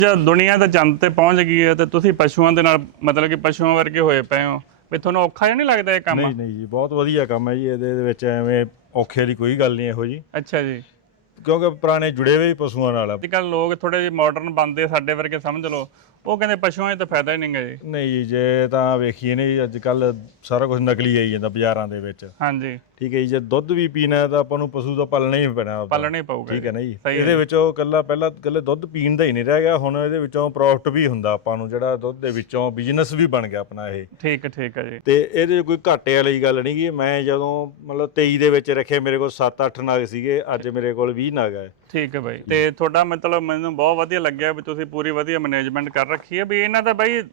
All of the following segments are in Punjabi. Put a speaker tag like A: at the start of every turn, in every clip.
A: ਜੇ ਦੁਨੀਆ ਤਾਂ ਚੰਦ ਤੇ ਪਹੁੰਚ ਗਈ ਹੈ ਤੇ ਤੁਸੀਂ ਪਸ਼ੂਆਂ ਦੇ ਨਾਲ ਮਤਲਬ ਕਿ ਪਸ਼ੂਆਂ ਵਰਗੇ ਹੋਏ ਪਏ ਹੋ ਵੀ ਤੁਹਾਨੂੰ ਔਖਾ ਜਿਹਾ ਨਹੀਂ ਲੱਗਦਾ ਇਹ ਕੰਮ?
B: ਨਹੀਂ ਨਹੀਂ ਜੀ, ਬਹੁਤ ਵਧੀਆ ਕੰਮ ਹੈ ਜੀ। ਇਹਦੇ ਵਿੱਚ ਐਵੇਂ ਔਖੇ ਵਾਲੀ ਕੋਈ ਗੱਲ ਨਹੀਂ ਇਹੋ ਜੀ,
A: ਅੱਛਾ ਜੀ।
B: ਕਿਉਂਕਿ ਪੁਰਾਣੇ ਜੁੜੇ ਹੋਏ ਪਸ਼ੂਆਂ ਨਾਲ ਆ।
A: ਅੱਜ ਕੱਲ੍ਹ ਲੋਕ ਥੋੜੇ ਜਿਹੇ ਮਾਡਰਨ ਬਣਦੇ ਸਾਡੇ ਵਰਗੇ ਸਮਝ ਲਓ, ਉਹ ਕਹਿੰਦੇ ਪਸ਼ੂਆਂ 'ਚ ਤਾਂ ਫਾਇਦਾ ਹੀ ਨਹੀਂ ਗਾ ਜੀ।
B: ਨਹੀਂ ਜੀ, ਜੇ ਤਾਂ ਵੇਖੀਏ ਨੇ ਜੀ, ਅੱਜ ਕੱਲ ਸਾਰਾ ਕੁਝ ਨਕਲੀ ਆਈ ਜਾਂਦਾ ਬਾਜ਼ਾਰਾਂ ਦੇ ਵਿੱਚ।
A: ਹਾਂਜੀ
B: ਠੀਕ ਹੈ ਜੀ, ਜੇ ਦੁੱਧ ਵੀ ਪੀਣਾ ਤਾਂ ਆਪਾਂ ਨੂੰ ਪਸ਼ੂ ਦਾ ਪਾਲਣਾ ਹੀ ਪੈਣਾ ਆਪਦਾ।
A: ਪਾਲਣਾ ਹੀ ਪਊਗਾ।
B: ਠੀਕ ਹੈ ਨਾ ਜੀ।
A: ਸਹੀ ਹੈ
B: ਇਹਦੇ ਵਿੱਚੋਂ ਪਹਿਲੇ ਦੁੱਧ ਪੀਣ ਦਾ ਹੀ ਨਹੀਂ ਰਹਿ ਗਿਆ, ਹੁਣ ਇਹਦੇ ਵਿੱਚੋਂ ਪ੍ਰੋਫਿਟ ਵੀ ਹੁੰਦਾ ਆਪਾਂ ਨੂੰ, ਜਿਹੜਾ ਦੁੱਧ ਦੇ ਵਿੱਚੋਂ ਬਿਜ਼ਨਸ ਵੀ ਬਣ ਗਿਆ ਆਪਣਾ ਇਹ।
A: ਠੀਕ ਹੈ ਜੀ।
B: ਤੇ ਇਹਦੇ ਕੋਈ ਘਾਟੇ ਵਾਲੀ ਗੱਲ ਨਹੀਂ ਗੀ। ਮੈਂ ਜਦੋਂ ਮਤਲਬ 23 ਦੇ ਵਿੱਚ ਰੱਖੇ, ਮੇਰੇ ਕੋਲ 7-8 ਨਗ ਸੀਗੇ, ਅੱਜ ਮੇਰੇ ਕੋਲ 20 ਨਗ ਹੈ।
A: ਠੀਕ ਹੈ ਬਾਈ। ਤੇ ਤੁਹਾਡਾ ਮਤਲਬ ਮੈਨੂੰ ਬਹੁਤ ਵਧੀਆ ਲੱਗਿਆ ਵੀ ਤੁਸੀਂ ਪੂਰੀ ਵਧੀਆ ਮੈਨੇਜਮੈਂਟ ਕਰ ਰੱਖੀ ਹੈ। ਵੀ ਇਹਨਾਂ ਦਾ ਬਾਈ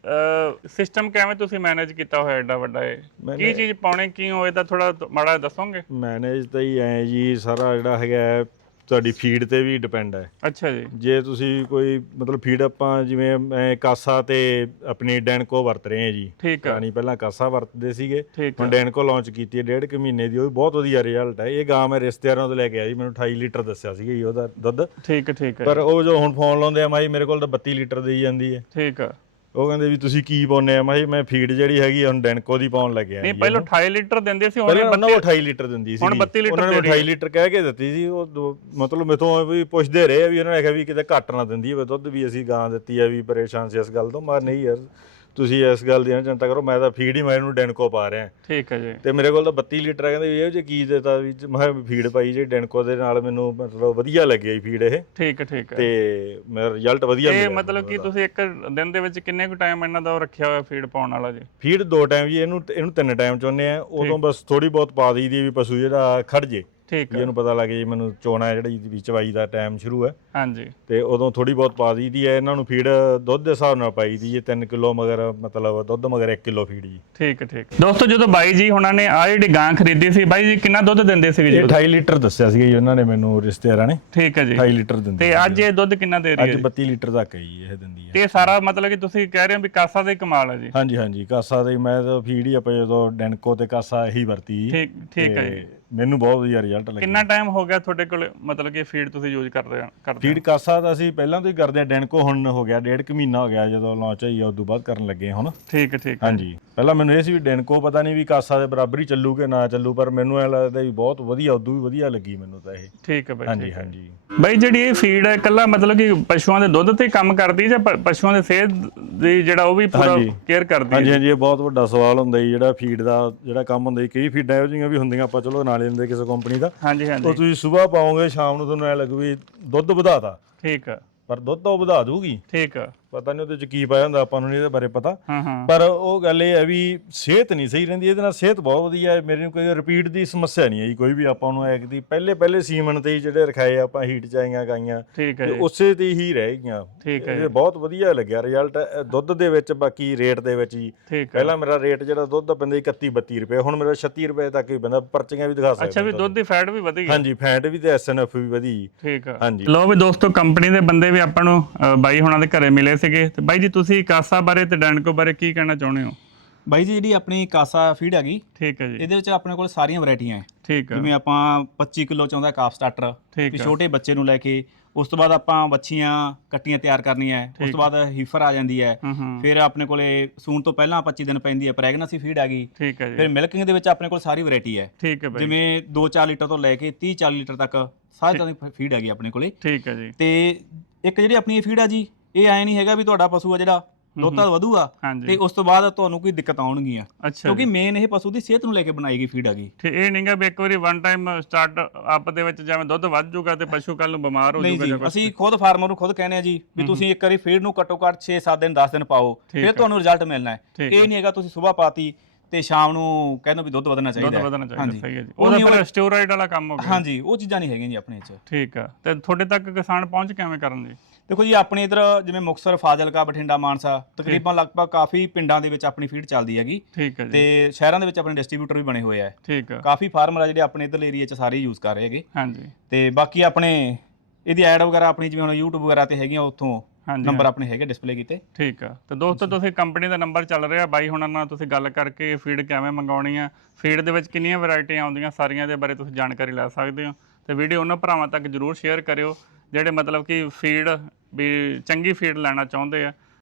A: ਸਿਸਟਮ ਕਿਵੇਂ ਤੁਸੀਂ ਮੈਨੇਜ ਕੀਤਾ ਹੋਇਆ ਐਡਾ ਵੱਡਾ? ਇਹ ਕੀ ਚੀਜ਼ ਪਾਉਣੇ ਕੀ ਹੋਏ ਤਾਂ ਥੋੜਾ ਮਾੜਾ ਦੱਸੋਗੇ?
B: ਮੈਨੇਜ ਤਾਂ ਹੀ ਐ ਜੀ, ਸਾਰਾ ਜਿਹੜਾ ਹੈਗਾ ਤੁਹਾਡੀ ਫੀਡ ਤੇ ਵੀ ਡਿਪੈਂਡ ਹੈ।
A: ਅੱਛਾ ਜੀ। ਜੇ
B: ਤੁਸੀਂ ਕੋਈ ਮਤਲਬ ਫੀਡ ਆਪਾਂ ਜਿਵੇਂ ਮੈਂ ਕਾਸਾ ਤੇ ਆਪਣੀ ਡੈਨਕੋ ਵਰਤ ਰਹੇ ਹਾਂ ਜੀ।
A: ਠੀਕ ਹੈ।
B: ਨਹੀਂ ਪਹਿਲਾਂ ਕਾਸਾ ਵਰਤਦੇ ਸੀਗੇ, ਹੁਣ ਡੈਨਕੋ ਲਾਂਚ ਕੀਤੀ ਹੈ 1.5 ਮਹੀਨੇ ਦੀ, ਉਹ ਵੀ ਬਹੁਤ ਵਧੀਆ ਰਿਜ਼ਲਟ ਹੈ। ਇਹ ਗਾਂ ਮੈਂ ਰਿਸ਼ਤੇਦਾਰਾਂ ਤੋਂ ਲੈ ਕੇ ਆਇਆ ਜੀ, ਮੈਨੂੰ 28 ਲੀਟਰ ਦੱਸਿਆ ਸੀਗਾ ਜੀ ਉਹਦਾ ਦੁੱਧ। ਠੀਕ ਹੈ। ਪਰ ਉਹ ਜੋ ਹੁਣ ਫੋਨ ਲਾਉਂਦੇ ਆ ਮਾਈ ਮੇਰੇ ਕੋਲ ਤਾਂ 32 ਲੀਟਰ ਦੇਈ ਜਾਂਦੀ ਹੈ। ਠੀਕ ਆ। ਉਹ ਕਹਿੰਦੇ ਵੀ ਤੁਸੀਂ ਕੀ ਪਾਉਂਦੇ ਆ? ਮੈਂ ਫੀਡ ਜਿਹੜੀ ਹੈਗੀ ਹੁਣ ਡੈਨਕੋ ਦੀ ਪਾਉਣ ਲੱਗਿਆ। ਨਹੀਂ ਪਹਿਲਾਂ 28 ਲੀਟਰ ਦਿੰਦੇ ਸੀ, ਹੁਣ 28 ਲੀਟਰ ਦਿੰਦੀ ਸੀ। ਹੁਣ 32 ਲੀਟਰ ਉਹਨਾਂ ਨੇ 28 ਲੀਟਰ ਕਹਿ ਕੇ ਦਿੱਤੀ ਸੀ। ਉਹ ਮਤਲਬ ਮੇਥੋਂ ਵੀ ਪੁੱਛਦੇ ਰਹੇ ਵੀ ਉਹਨਾਂ ਨੇ ਕਿਹਾ ਵੀ ਕਿਤੇ ਘੱਟ ਨਾ ਦਿੰਦੀ ਹੋਵੇ ਦੁੱਧ, ਵੀ ਅਸੀਂ ਗਾਂ ਦਿੱਤੀ ਆ ਵੀ ਪਰੇਸ਼ਾਨ ਸੀ ਇਸ ਗੱਲ ਤੋਂ। ਮੈਂ ਨਹੀਂ ਯਾਰ, ਤੁਸੀਂ ਇਸ ਗੱਲ ਦੀ ਨਾ ਚਿੰਤਾ ਕਰੋ, ਮੈਂ ਤਾਂ ਫੀਡ ਹੀ ਮੈਂ ਇਹਨੂੰ ਡੈਨਕੋ ਪਾ ਰਿਹਾ। ਠੀਕ ਹੈ ਜੀ। ਤੇ ਮੇਰੇ ਕੋਲ ਤਾਂ 32 ਲੀਟਰ ਆ। ਕਹਿੰਦੇ ਵੀ ਇਹ 'ਚ ਕੀ ਦਿੱਤਾ? ਵੀ ਮੈਂ ਫੀਡ ਪਾਈ ਜੀ ਡੈਨਕੋ ਦੇ ਨਾਲ, ਮੈਨੂੰ ਮਤਲਬ ਵਧੀਆ ਲੱਗੀ ਜੀ ਫੀਡ ਇਹ। ਠੀਕ ਹੈ। ਤੇ ਮੇਰਾ ਰਿਜ਼ਲਟ ਵਧੀਆ ਮਿਲਿਆ। ਮਤਲਬ ਕਿ ਤੁਸੀਂ ਇੱਕ ਦਿਨ ਦੇ ਵਿੱਚ ਕਿੰਨੇ ਕੁ ਟਾਈਮ ਇਹਨਾਂ ਦਾ ਰੱਖਿਆ ਹੋਇਆ ਫੀਡ ਪਾਉਣ ਵਾਲਾ ਜੀ? ਫੀਡ 2 ਟਾਈਮ ਜੀ, ਇਹਨੂੰ 3 ਟਾਈਮ ਚਾਹੁੰਦੇ ਆ। ਉਦੋਂ ਬਸ ਥੋੜੀ ਬਹੁਤ ਪਾ ਦਈਦੀ ਵੀ ਪਸ਼ੂ ਜਿਹੜਾ ਖੜ ਜੇ। ਠੀਕ ਹੈ। ਇਹਨੂੰ ਪਤਾ ਲੱਗ ਜੇ ਮੈਨੂੰ ਚੋਣਾ ਜਿਹੜੀ ਵੀ ਚਵਾਈ ਦਾ ਟਾਈਮ ਸ਼ੁਰੂ ਹੈ। ਹਾਂਜੀ। ਤੇ ਉਦੋਂ ਥੋੜੀ ਬਹੁਤ ਪਾ ਦਈਦੀ ਹੈ। ਇਹਨਾਂ ਨੂੰ ਫੀਡ ਦੁੱਧ ਦੇ ਹਿਸਾਬ ਨਾਲ ਪਾਈ ਦੀ ਹੈ, 3 ਕਿਲੋ ਮਗਰ ਮਤਲਬ ਦੁੱਧ ਮਗਰ 1 ਕਿਲੋ ਫੀਡ ਜੀ। ਠੀਕ ਹੈ।
A: ਦੋਸਤੋ ਜਦੋਂ ਬਾਈ ਜੀ ਹੁਣਾਂ ਨੇ ਆਹ ਜਿਹੜੀ ਗਾਂ ਖਰੀਦੀ ਸੀ, ਬਾਈ ਜੀ ਕਿੰਨਾ ਦੁੱਧ ਦਿੰਦੇ ਸੀਗੇ ਜੀ?
B: 28 ਲੀਟਰ ਦੱਸਿਆ ਸੀਗਾ ਜੀ ਉਹਨਾਂ ਨੇ ਮੈਨੂੰ, ਰਿਸ਼ਤੇਦਾਰਾਂ ਨੇ। ਠੀਕ ਹੈ ਜੀ। 28 ਲੀਟਰ ਦਿੰਦੇ।
A: ਤੇ ਅੱਜ ਇਹ ਦੁੱਧ ਕਿੰਨਾ ਦੇ ਰਹੀ ਹੈ?
B: ਅੱਜ 32 ਲੀਟਰ ਤੱਕ ਹੈ ਜੀ ਇਹ ਦਿੰਦੀ ਹੈ।
A: ਤੇ ਸਾਰਾ ਮਤਲਬ ਕਿ ਤੁਸੀਂ ਕਹਿ ਰਹੇ ਹੋ ਵੀ ਕਾਸਾ ਦਾ ਹੀ ਕਮਾਲ ਹੈ ਜੀ?
B: ਹਾਂਜੀ ਕਾਸਾ ਦਾ ਹੀ। ਮੈਂ ਤਾਂ ਫੀਡ ਹੀ ਆਪਾਂ ਜਦੋਂ ਡੈਨਕੋ ਤੇ ਕਾਸਾ ਇਹੀ ਵਰਤੀ। ਠੀਕ ਹੈ ਜੀ। ਮੈਨੂੰ ਬਹੁਤ ਵਧੀਆ ਰਿਜ਼ਲਟ ਲੱਗਿਆ। ਕਿੰਨਾ ਟਾਈਮ ਹੋ ਗਿਆ ਤੁਹਾਡੇ ਕੋਲ ਮਤਲਬ ਕਿ ਫੀਡ ਤੁਸੀਂ ਯੂਜ਼ ਕਰਦੇ ਹੋ? ਫੀਡ ਕਾਸਾ ਤਾਂ ਅਸੀਂ ਪਹਿਲਾਂ ਤੋਂ ਹੀ ਕਰਦੇ ਆ। ਡੈਨਕੋ ਹੁਣ ਹੋ ਗਿਆ 1.5 ਮਹੀਨਾ ਹੋ ਗਿਆ ਜਦੋਂ ਲਾਂਚ ਹੋਈ ਆ, ਉਦੋਂ ਬਾਅਦ ਕਰਨ ਲੱਗੇ ਹੁਣ। ਠੀਕ ਹੈ। ਹਾਂਜੀ। ਪਹਿਲਾਂ ਮੈਨੂੰ ਇਹ ਸੀ ਵੀ ਡੈਨਕੋ ਪਤਾ ਨਹੀਂ ਵੀ ਕਾਸਾ ਦੇ ਬਰਾਬਰ ਹੀ ਚੱਲੂ ਕਿ ਨਾ ਚੱਲੂ, ਪਰ ਮੈਨੂੰ ਐ ਲੱਗਦਾ ਵੀ ਬਹੁਤ ਵਧੀਆ, ਉਦੋਂ ਵੀ ਵਧੀਆ ਲੱਗੀ ਮੈਨੂੰ ਤਾਂ ਇਹ। ਠੀਕ ਹੈ ਬਾਈ। ਹਾਂਜੀ ਬਾਈ, ਜਿਹੜੀ ਇਹ ਫੀਡ ਹੈ ਇਕੱਲਾ ਮਤਲਬ ਕਿ ਪਸ਼ੂਆਂ ਦੇ ਦੁੱਧ ਤੇ ਕੰਮ ਕਰਦੀ ਜਾਂ ਪਸ਼ੂਆਂ ਦੇ ਸਿਹਤ ਦੀ ਜਿਹੜਾ ਉਹ ਵੀ ਪੂਰਾ ਕੇਅਰ ਕਰਦੀ ਹੈ? ਹਾਂਜੀ ਇਹ ਬਹੁਤ ਵੱਡਾ ਸਵਾਲ ਹੁੰਦਾ ਜੀ, ਜਿਹੜਾ ਫੀਡ ਦਾ ਜਿਹੜਾ ਕੰਮ ਹੁੰਦਾ ਜੀ। ਕਈ ਫੀਡਾਂ ਇਹੋ ਜਿਹੀਆਂ ਵੀ ਹੁੰਦੀਆਂ, ਆਪਾਂ ਚਲੋ ਨਾਲ ਲੈਂਦੇ ਕਿਸੇ ਕੰਪਨੀ ਦਾ। ਉਹ ਤੁਸੀਂ ਸਵੇਰ ਪਾਓਗੇ, ਸ਼ਾਮ ਨੂੰ ਤੁਹਾਨੂੰ ਐ ਲੱਗੂ ਵੀ ਦੁੱਧ ਵਧਾਤਾ। ਠੀਕ ਆ। ਪਰ ਦੁੱਧ ਤਾਂ ਉਹ ਵਧਾ ਦੂਗੀ। ਠੀਕ ਆ। ਪਤਾ ਨਹੀਂ ਉਹਦੇ ਚ ਕੀ ਪਾਇਆ ਹੁੰਦਾ, ਆਪਾਂ ਨੂੰ ਨਹੀਂ ਇਹਦੇ ਬਾਰੇ ਪਤਾ। ਪਰ ਉਹ ਗੱਲ ਇਹ ਹੈ ਵੀ ਸਿਹਤ ਨਹੀਂ ਸਹੀ ਰਹਿੰਦੀ ਇਹਦੇ ਨਾਲ। ਸਿਹਤ ਬਹੁਤ ਵਧੀਆ ਹੈ, ਮੇਰੇ ਨੂੰ ਕੋਈ ਰਿਪੀਟ ਦੀ ਸਮੱਸਿਆ ਨਹੀਂ ਆਈ ਕੋਈ ਵੀ। ਆਪਾਂ ਨੂੰ ਐਕ ਦੀ ਪਹਿਲੇ ਸੀਮਨ ਤੇ ਜਿਹੜੇ ਰਖਾਏ ਆਪਾਂ ਹੀਟ ਚ ਆਈਆਂ ਗਾਈਆਂ, ਤੇ ਉਸੇ ਤੇ ਹੀ ਰਹਿ ਗਈਆਂ। ਇਹ ਬਹੁਤ ਵਧੀਆ ਲੱਗਿਆ ਰਿਜ਼ਲਟ ਦੁੱਧ ਦੇ ਵਿੱਚ। ਬਾਕੀ ਰੇਟ ਦੇ ਵਿੱਚ ਜੀ, ਪਹਿਲਾਂ ਮੇਰਾ ਰੇਟ ਜਿਹੜਾ ਦੁੱਧ ਦਾ ਪੈਂਦਾ 31-32 ਰੁਪਏ, ਹੁਣ ਮੇਰਾ 36 ਰੁਪਏ ਤੱਕ ਹੀ ਪੈਂਦਾ। ਪਰਚੀਆਂ ਵੀ ਦਿਖਾ ਸਕਦੇ। ਅੱਛਾ, ਵੀ ਦੁੱਧ ਦੀ ਫੈਟ ਵੀ ਵਧੀ? ਹਾਂਜੀ, ਫੈਟ ਵੀ ਤੇ SNF ਵੀ ਵਧੀ। ਠੀਕ ਆ। ਹਾਂਜੀ। ਲੋ ਵੀ ਦੋਸਤੋ, ਕੰਪਨੀ ਦੇ ਬੰਦੇ ਵੀ ਆਪਾਂ ਨੂੰ ਬਾਈ ਹੁਣਾਂ ਦੇ ਘਰੇ ਮਿਲੇ ਸੀਗੇ। ਤੇ ਬਾਈ ਜੀ ਤੁਸੀਂ ਕਾਸਾ ਬਾਰੇ ਤੇ ਡੈਨਕੋ ਬਾਰੇ ਕੀ ਕਹਿਣਾ ਚਾਹੁੰਦੇ ਹੋ?
C: ਬਾਈ ਜੀ ਜਿਹੜੀ ਆਪਣੀ ਕਾਸਾ ਫੀਡ ਹੈਗੀ,
A: ਠੀਕ ਹੈ ਜੀ,
C: ਇਹਦੇ ਵਿੱਚ ਆਪਣੇ ਕੋਲ ਸਾਰੀਆਂ ਵੈਰਾਈਟੀਆਂ ਹੈ। ਠੀਕ ਹੈ। ਜਿਵੇਂ ਆਪਾਂ 25 ਕਿਲੋ ਚਾਹੁੰਦਾ ਕਾਫ ਸਟਾਰਟਰ, ਕਿ ਛੋਟੇ ਬੱਚੇ ਨੂੰ ਲੈ ਕੇ। ਉਸ ਤੋਂ ਬਾਅਦ ਆਪਾਂ ਬੱਚੀਆਂ ਕੱਟੀਆਂ ਤਿਆਰ ਕਰਨੀਆਂ ਹੈ। ਉਸ ਤੋਂ ਬਾਅਦ ਹੀਫਰ ਆ ਜਾਂਦੀ ਹੈ। ਫਿਰ ਆਪਣੇ ਕੋਲੇ ਸੂਣ ਤੋਂ ਪਹਿਲਾਂ 25 ਦਿਨ ਪੈਂਦੀ ਹੈ ਪ੍ਰੈਗਨੈਂਸੀ ਫੀਡ ਆ ਗਈ। ਠੀਕ ਹੈ ਜੀ। ਫਿਰ ਮਿਲਕਿੰਗ ਦੇ ਵਿੱਚ ਆਪਣੇ ਕੋਲ ਸਾਰੀ ਵੈਰਾਈਟੀ ਹੈ। ਠੀਕ ਹੈ ਬਾਈ। ਜਿਵੇਂ 2-4 ਲੀਟਰ ਤੋਂ ਲੈ ਕੇ 30-40 ਲੀਟਰ ਤੱਕ ਸਾਰੀ ਤਰ੍ਹਾਂ ਦੀ ਫੀਡ ਹੈਗੀ ਆਪਣੇ ਕੋਲੇ। ਠੀਕ ਹੈ ਜੀ। ਤੇ ਇੱਕ ਜਿਹੜੀ ਆਪਣੀ ਇਹ ਫੀਡ ਆ ਜੀ, ਇਹ ਐ ਨਹੀਂ ਹੈਗਾ ਵੀ ਤੁਹਾਡਾ ਪਸ਼ੂ ਆ ਜਿਹੜਾ ਦੁੱਧ ਤਾਂ ਵਧੂਗਾ ਤੇ ਉਸ ਤੋਂ ਬਾਅਦ ਤੁਹਾਨੂੰ ਕੋਈ ਦਿੱਕਤ ਆਉਣਗੀਆਂ, ਕਿਉਂਕਿ ਮੇਨ ਇਹ ਪਸ਼ੂ ਦੀ ਸਿਹਤ ਨੂੰ ਲੈ ਕੇ ਬਣਾਈ ਗਈ ਫੀਡ ਹੈਗੀ। ਤੇ ਇਹ ਨਹੀਂਗਾ ਵੀ ਇੱਕ ਵਾਰੀ ਵਨ ਟਾਈਮ ਸਟਾਰਟ ਅਪ ਦੇ ਵਿੱਚ ਜਿਵੇਂ ਦੁੱਧ ਵੱਧ ਜਾਊਗਾ ਤੇ ਪਸ਼ੂ ਕੱਲ ਨੂੰ ਬਿਮਾਰ ਹੋ ਜਾਊਗਾ। ਨਹੀਂ, ਅਸੀਂ ਖੁਦ ਫਾਰਮਰ ਨੂੰ ਖੁਦ ਕਹਿੰਦੇ ਆ ਜੀ ਵੀ ਤੁਸੀਂ ਇੱਕ ਵਾਰੀ ਫੀਡ ਨੂੰ ਘੱਟੋ ਘੱਟ 6-7 ਦਿਨ 10 ਦਿਨ ਪਾਓ, ਫਿਰ ਤੁਹਾਨੂੰ ਰਿਜ਼ਲਟ ਮਿਲਣਾ ਹੈ। ਇਹ ਨਹੀਂ ਹੈਗਾ ਤੁਸੀਂ ਸਵੇਰ ਪਾਤੀ ਤੇ ਸ਼ਾਮ ਨੂੰ ਕਹਿੰਦੇ ਵੀ ਦੁੱਧ ਵਧਣਾ ਚਾਹੀਦਾ। ਦੁੱਧ ਵਧਣਾ ਚਾਹੀਦਾ, ਸਹੀ ਹੈ ਜੀ। ਉਹਦਾ ਫਿਰ ਸਟੀਰੋਇਡ ਵਾਲਾ ਕੰਮ ਹੋ ਗਿਆ। ਹਾਂਜੀ, ਉਹ ਚੀਜ਼ਾਂ ਨਹੀਂ ਹੈਗੀਆਂ ਜੀ ਆਪਣੇ 'ਚ। ਠੀਕ ਆ। ਤੇ ਤੁਹਾਡੇ ਤੱਕ ਕਿਸਾਨ ਪਹੁੰਚ ਕਿਵੇਂ ਕਰਨ ਜੀ? ਦੇਖੋ ਜੀ, ਆਪਣੇ ਇਧਰ ਜਿਵੇਂ ਮੁਕਤਸਰ, ਫਾਜ਼ਿਲਕਾ, ਬਠਿੰਡਾ, ਮਾਨਸਾ, ਤਕਰੀਬਨ ਲਗਭਗ ਕਾਫੀ ਪਿੰਡਾਂ ਦੇ ਵਿੱਚ ਆਪਣੀ ਫੀਡ ਚੱਲਦੀ ਹੈਗੀ। ਠੀਕ ਹੈ ਜੀ। ਤੇ ਸ਼ਹਿਰਾਂ ਦੇ ਵਿੱਚ ਆਪਣੇ ਡਿਸਟ੍ਰੀਬਿਊਟਰ ਵੀ ਬਣੇ ਹੋਏ ਆ। ਠੀਕ ਆ। ਕਾਫੀ ਫਾਰਮਰ ਆ ਜਿਹੜੇ ਆਪਣੇ ਇਧਰਲੇ ਏਰੀਆ 'ਚ ਸਾਰੇ ਯੂਜ਼ ਕਰ ਰਹੇ ਹੈਗੇ। ਹਾਂਜੀ। ਤੇ ਬਾਕੀ ਆਪਣੇ ਇਹਦੀ ਐਡ ਵਗੈਰਾ ਆਪਣੀ ਜਿਵੇਂ ਹੁਣ YouTube ਵਗੈਰਾ ਤੇ ਹੈਗੀਆਂ, ਉੱਥੋਂ ਨੰਬਰ ਆਪਣੇ ਹੈਗੇ ਡਿਸਪਲੇ ਕੀਤੇ। ਠੀਕ ਆ। ਤੇ ਦੋਸਤੋ, ਤੁਸੀਂ ਕੰਪਨੀ ਦਾ ਨੰਬਰ ਚੱਲ ਰਿਹਾ ਬਾਈ ਹੁਣਾਂ ਨਾਲ, ਤੁਸੀਂ ਗੱਲ ਕਰਕੇ ਫੀਡ ਕਿਵੇਂ ਮੰਗਾਉਣੀ ਆ, ਫੀਡ ਦੇ ਵਿੱਚ ਕਿੰਨੀਆਂ ਵੈਰਾਈਟੀਆਂ ਆਉਂਦੀਆਂ, ਸਾਰੀਆਂ ਦੇ ਬਾਰੇ ਤੁਸੀਂ ਜਾਣਕਾਰੀ ਲੈ ਸਕਦੇ ਹੋ। ਤੇ ਵੀਡੀਓ ਉਹਨਾਂ ਭਰਾਵਾਂ ਤੱਕ ਜਰੂਰ ਸ਼ੇਅਰ ਕਰਿਓ ਜਿਹੜੇ ਮਤਲਬ ਕਿ ਫੀਡ
A: ਵੀ ਚੰਗੀ ਫੀਡ ਲੈਣਾ ਚਾਹੁੰਦੇ ਆ